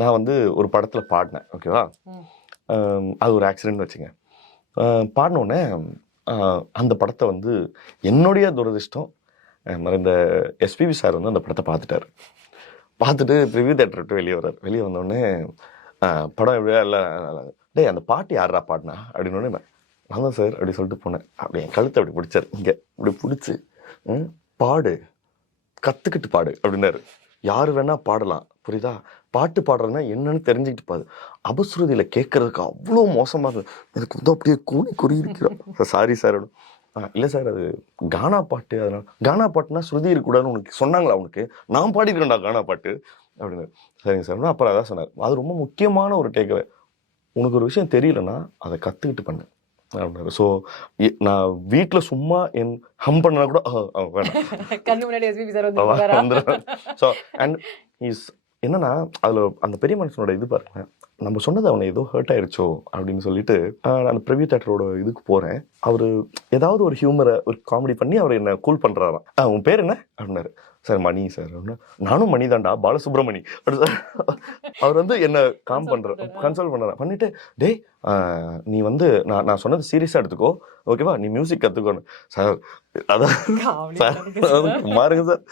நான் வந்து ஒரு படத்தில் பாடினேன், ஓகேவா? அது ஒரு ஆக்சிடென்ட் வச்சுங்க. பாடினோடனே அந்த படத்தை வந்து என்னுடைய துரதிர்ஷ்டம் மறைந்த எஸ்பிபி சார் வந்து அந்த படத்தை பார்த்துட்டார். பார்த்துட்டு ரிவ்யூ தேட்டர் விட்டு வெளியே வர்றார். வெளியே வந்தோடனே படம் எப்படியா இல்லை, டேய் அந்த பாட்டு யாரா பாடினா அப்படின்னோடனே நான் தான் சார் அப்படி சொல்லிட்டு போனேன். அப்படி என் கழுத்தை அப்படி பிடிச்சார், இங்கே இப்படி பிடிச்சி பாடு, கற்றுக்கிட்டு பாடு அப்படின்னாரு. யார் வேணால் பாடலாம், புரியுதா? பாட்டு பாடுறதுனா என்னன்னு தெரிஞ்சுக்கிட்டு பாடு. அபஸ்ருதியில் கேட்கறதுக்கு அவ்வளோ மோசமாக இருந்தது. எனக்கு வந்து அப்படியே கூணி குறி இருக்கிறோம். Sorry sir. இல்லை சார், அது கானா பாட்டு, அதனால கானா பாட்டுனா ஸ்ருதி இருக்கக்கூடாதுன்னு உனக்கு சொன்னாங்களா? உனக்கு நான் பாடிக்கிறேன்டா கானா பாட்டு அப்படின்னு. சரிங்க சார். அப்புறம் அதான் சொன்னார், அது ரொம்ப முக்கியமான ஒரு டேக்அவே. உனக்கு ஒரு விஷயம் தெரியலன்னா அதை கற்றுக்கிட்டு பண்ணு அப்படின்னாரு. ஸோ நான் வீட்டில் சும்மா ஹம் பண்ணா கூட வந்துடும். ஸோ அண்ட் இஸ் என்னன்னா, அதில் அந்த பெரிய மனுஷனோட இது பாருங்க, நம்ம சொன்னது அவனை ஏதோ ஹர்ட் ஆயிடுச்சோ அப்படின்னு சொல்லிட்டு நான் அந்த ப்ரிவியூ தேட்டரோட இதுக்கு போகிறேன். அவர் ஏதாவது ஒரு ஹியூமரை ஒரு காமெடி பண்ணி அவர் என்னை கூல் பண்ணுறாராம். உன் பேர் என்ன அப்படின்னாரு. சார் மணி சார் அப்படின்னா. நானும் மணி தான்டா, பாலசுப்ரமணி அப்படி சார். அவர் வந்து என்னை கன்சல்ட் பண்ணுறான். பண்ணிட்டு டேய் நீ வந்து நான் சொன்னது சீரியஸாக எடுத்துக்கோ, ஓகேவா? நீ மியூசிக் கற்றுக்கோன்னு. சார் அதான் சார் மாறுங்க சார்.